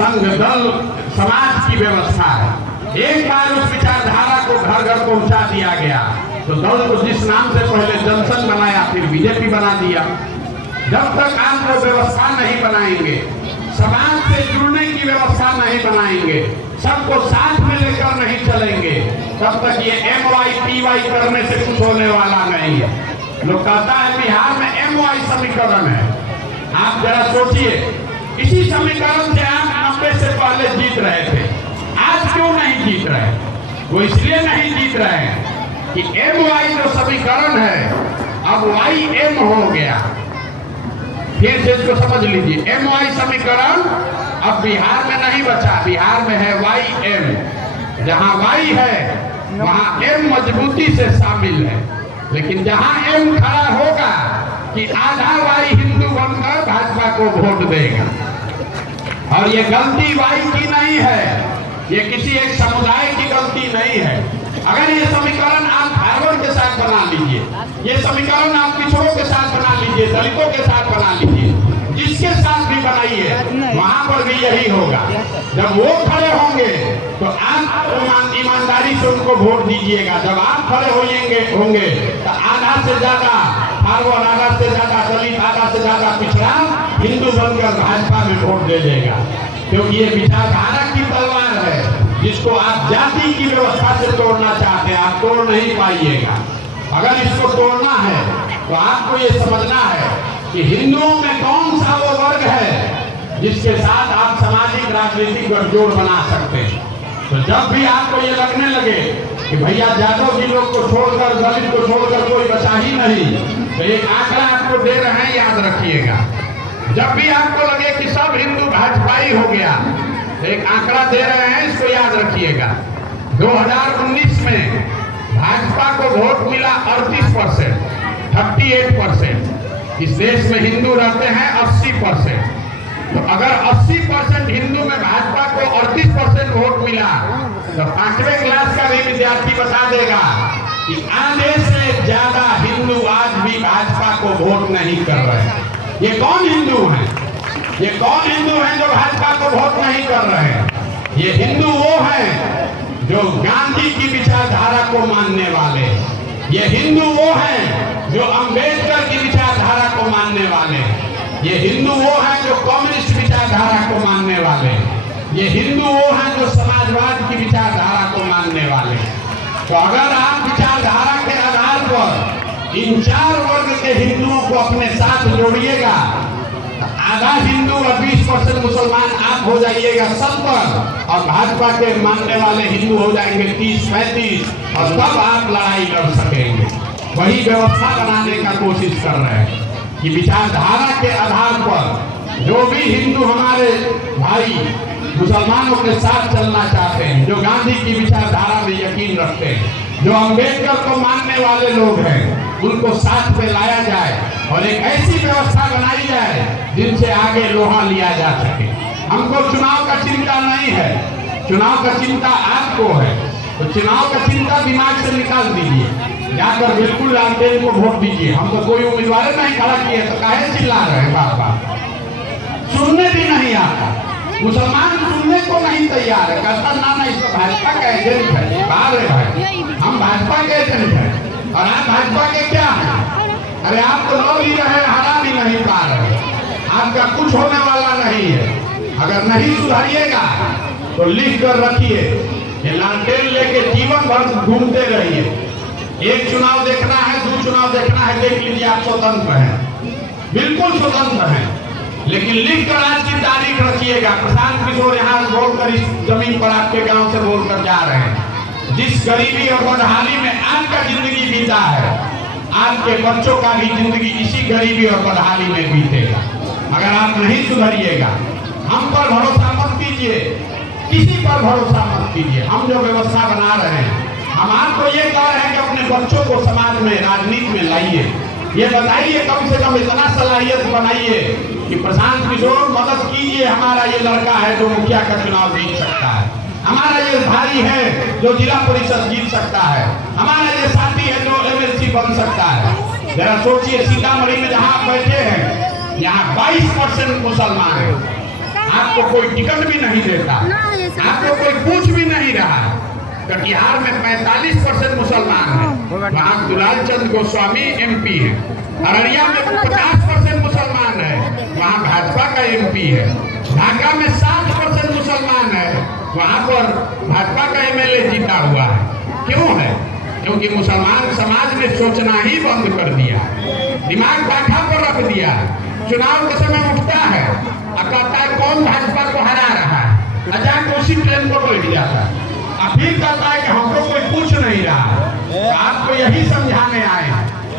संघ दल समाज की व्यवस्था है। एक बार उस विचारधारा को घर घर पहुंचा दिया गया तो दल को जिस नाम से पहले जनसंघ बनाया फिर बीजेपी बना दिया। जब तक आप वो व्यवस्था नहीं बनाएंगे, समाज से जुड़ने की व्यवस्था नहीं बनाएंगे, सबको साथ में लेकर नहीं चलेंगे, तब तक ये MYPY करने से कुछ होने वाला नहीं है। लोग कहता है बिहार में MY समीकरण है। आप जरा सोचिए, इसी समीकरण से आप 90 से पहले जीत रहे थे, आज क्यों नहीं जीत रहे? वो इसलिए नहीं जीत रहे हैं कि MY जो समीकरण है अब YM हो गया। फिर से इसको समझ लीजिए, MY समीकरण अब बिहार में नहीं बचा, बिहार में है YM। जहां Y है वहां M मजबूती से शामिल है, लेकिन जहां M खड़ा होगा कि आधा Y हिंदू बनकर भाजपा को वोट देगा। और ये गलती Y की नहीं है, ये किसी एक समुदाय की गलती नहीं है। अगर ये समीकरण आप फारवर्ड के साथ बना लीजिए, ये समीकरण आप पिछड़ों के साथ बना लीजिए, दलितों के साथ बना लीजिए, जिसके साथ भी बनाइए वहां पर भी यही होगा। जब वो खड़े होंगे तो आप ईमानदारी से उनको वोट दीजिएगा। जब आप खड़े होंगे तो आधा से ज्यादा फारवर्ड, आधा से ज्यादा दलित, आधा से ज्यादा पिछड़ा हिंदू बनकर भाजपा में वोट दे देगा। क्योंकि ये विचारधारा की तलवार है जिसको आप जाति की व्यवस्था से तोड़ना चाहते हैं, आप तोड़ नहीं पाइएगा। अगर इसको तोड़ना है तो आपको ये समझना है कि हिंदुओं में कौन सा वो वर्ग है जिसके साथ आप सामाजिक राजनीतिक गठजोड़ बना सकते हैं। तो जब भी आपको ये लगने लगे कि भैया यादव जी लोग को छोड़कर, दलित को छोड़कर कोई बचा ही नहीं, तो एक आंकड़ा आपको दे रहे हैं, याद रखिएगा। जब भी आपको लगे कि सब हिंदू भाजपाई हो गया, एक आंकड़ा दे रहे हैं, इसको याद रखिएगा। 2019 में भाजपा को वोट मिला 38%, 38%। इस देश में हिंदू रहते हैं 80%। तो अगर 80% हिंदू में भाजपा को 38% वोट मिला तो 5वें क्लास का भी विद्यार्थी बता देगा कि आधे से ज्यादा हिंदू आज भी भाजपा को वोट नहीं कर रहे हैं। ये कौन हिंदू हैं? ये कौन हिंदू हैं जो भाजपा को वोट नहीं कर रहे हैं? ये हिंदू वो हैं जो गांधी की विचारधारा को मानने वाले, ये हिंदू वो हैं जो अंबेडकर की विचारधारा को मानने वाले, ये हिंदू वो हैं जो कम्युनिस्ट विचारधारा को मानने वाले, ये हिंदू वो हैं जो समाजवाद की विचारधारा को मानने वाले। तो अगर आप विचारधारा के आधार पर इन 4 वर्ग के हिंदुओं को अपने साथ जोड़िएगा, आधा हिंदू और 20% मुसलमान आप हो जाइएगा 70, और भाजपा के मानने वाले हिंदू हो जाएंगे 30-35, और तब आप लड़ाई लड़ सकेंगे। वही व्यवस्था बनाने का कोशिश कर रहे हैं कि विचारधारा के आधार पर जो भी हिंदू हमारे भाई मुसलमानों के साथ चलना चाहते हैं, जो गांधी की विचारधारा में यकीन रखते हैं, जो अंबेडकर को मानने वाले लोग हैं, उनको साथ में लाया जाए और एक ऐसी व्यवस्था बनाई जाए जिनसे आगे लोहा लिया जा सके। हमको चुनाव का चिंता नहीं है, चुनाव का चिंता आपको है। तो चुनाव का चिंता दिमाग से निकाल दीजिए, जाकर बिल्कुल लालटेन को वोट दीजिए। हम तो कोई उम्मीदवार नहीं खड़ा किए तो काहे चिल्ला रहे हैं बार बार? सुनने भी नहीं आता, मुसलमान सुनने को नहीं तैयार है। कहता ना इसको भाजपा का एजेंट है, बाहर है भाई, हम भाजपा के एजेंट हैं और आप भाजपा के क्या हैं? अरे आप तो लो ही रहे, हरा भी नहीं पा रहे, आपका कुछ होने वाला नहीं है। अगर नहीं सुधारिएगा तो लिख कर रखिए, ये लालटेन लेके जीवन भर घूमते रहिए। एक चुनाव देखना है, 2 चुनाव देखना है, देख लीजिए, आप स्वतंत्र हैं, बिल्कुल स्वतंत्र हैं, लेकिन लिख कर आज की तारीख रखिएगा। प्रशांत किशोर यहाँ बोलकर इस जमीन पर आपके गांव से बोलकर जा रहे हैं, जिस गरीबी और बदहाली में आपका जिंदगी बीता है, आपके बच्चों का भी जिंदगी इसी गरीबी और बदहाली में बीतेगा। अगर आप नहीं सुधरिएगा, हम पर भरोसा मत कीजिए, किसी पर भरोसा मत कीजिए। हम जो व्यवस्था बना रहे हैं, हम आपको ये कह रहे हैं कि अपने बच्चों को समाज में, राजनीति में लाइए। ये बताइए, कम से कम इतना सलाहियत बनाइए कि प्रशांत किशोर मदद कीजिए, हमारा ये लड़का है जो मुखिया का चुनाव जीत सकता है, हमारा ये भाई है जो जिला परिषद जीत सकता है, हमारा ये साथी है जो MLC बन सकता है। जरा सोचिए, सीतामढ़ी में जहाँ आप बैठे हैं, यहाँ 22% मुसलमान है, आपको कोई टिकट भी नहीं देता, आपको कोई पूछ भी नहीं रहा। कटिहार में 45% मुसलमान है, वहाँ दुलाल चंद गोस्वामी MP है। अररिया में 50% मुसलमान है, वहाँ भाजपा का MP है। ढाका में 60% मुसलमान है, वहाँ पर भाजपा का MLA जीता हुआ है। क्यों है? क्योंकि मुसलमान समाज ने सोचना ही बंद कर दिया, दिमाग पाठा पर रख दिया। चुनाव के समय उठता है और कहता है कौन भाजपा को हरा रहा है, अचानक उसी ट्रेन को बैठ जाता है। फिर कहता है कि हमको कोई पूछ नहीं रहा। तो आपको यही समझाने आए,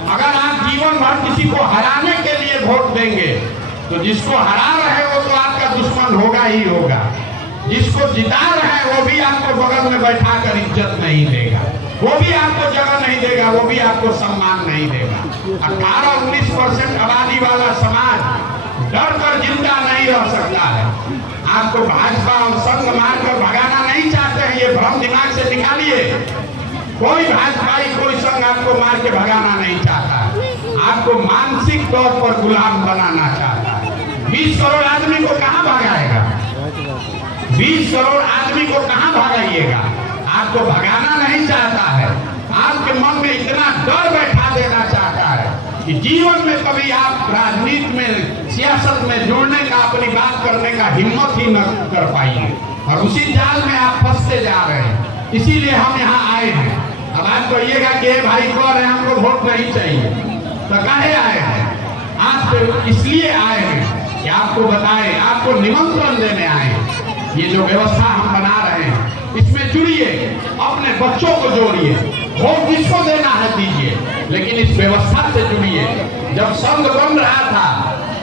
अगर आप जीवन भर किसी को हराने के लिए वोट देंगे तो जिसको हरा रहे वो तो आपका दुश्मन होगा ही होगा, जिसको जिता रहे हैं वो भी आपको बगल में बैठा कर इज्जत नहीं देगा, वो भी आपको जगह नहीं देगा, वो भी आपको सम्मान नहीं देगा। 18-19% आबादी वाला समाज डर कर जिंदा नहीं रह सकता है। आपको भाजपा और संघ मारकर भगाना नहीं चाहते हैं, ये भ्रम दिमाग से निकालिए। कोई भाजपाई कोई संघ आपको मार के भगाना नहीं चाहता, आपको मानसिक तौर पर गुलाम बनाना चाहता है। 20 करोड़ आदमी को कहां भगाएगा? 20 करोड़ आदमी को कहां भगाइएगा? आपको भगाना नहीं चाहता है, आपके मन में इतना डर बैठा देना चाहता है कि जीवन में कभी आप राजनीति में, सियासत में जुड़ने का, अपनी बात करने का हिम्मत ही न कर पाइए, और उसी जाल में आप फंसते जा रहे हैं। इसीलिए हम यहाँ आए हैं। अब आप कहिएगा कि भाई कौन है, हमको वोट नहीं चाहिए, तो काहे आए हैं? आप तो इसलिए आए हैं कि आपको बताएं, आपको निमंत्रण देने आए हैं। ये जो व्यवस्था हम बना रहे हैं इसमें जुड़िए, अपने बच्चों को जोड़िए, वोट जिसको देना है दीजिए, लेकिन इस व्यवस्था से जुड़िए। जब संघ बन रहा था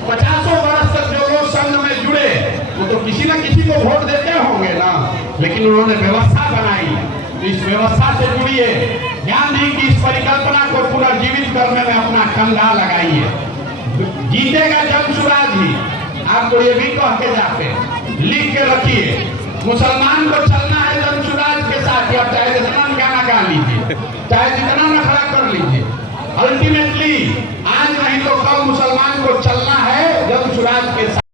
50 वर्ष तक जो लोग संघ में जुड़े वो तो किसी न किसी को वोट देते होंगे ना, लेकिन उन्होंने व्यवस्था बनाई। इस व्यवस्था से जुड़िए, ध्यान दी कि इस परिकल्पना को पुनर्जीवित करने में अपना कंधा लगाइए। जीतेगा जनसुराज ही, आपको ये भी कह के जाते, लिख के रखिए। मुसलमान को चलना है जनसुराज के साथ, या चाहे जितना गाना गा लीजिए, चाहे जितना नखरा कर लीजिए, अल्टीमेटली आज नहीं तो कल मुसलमान को चलना है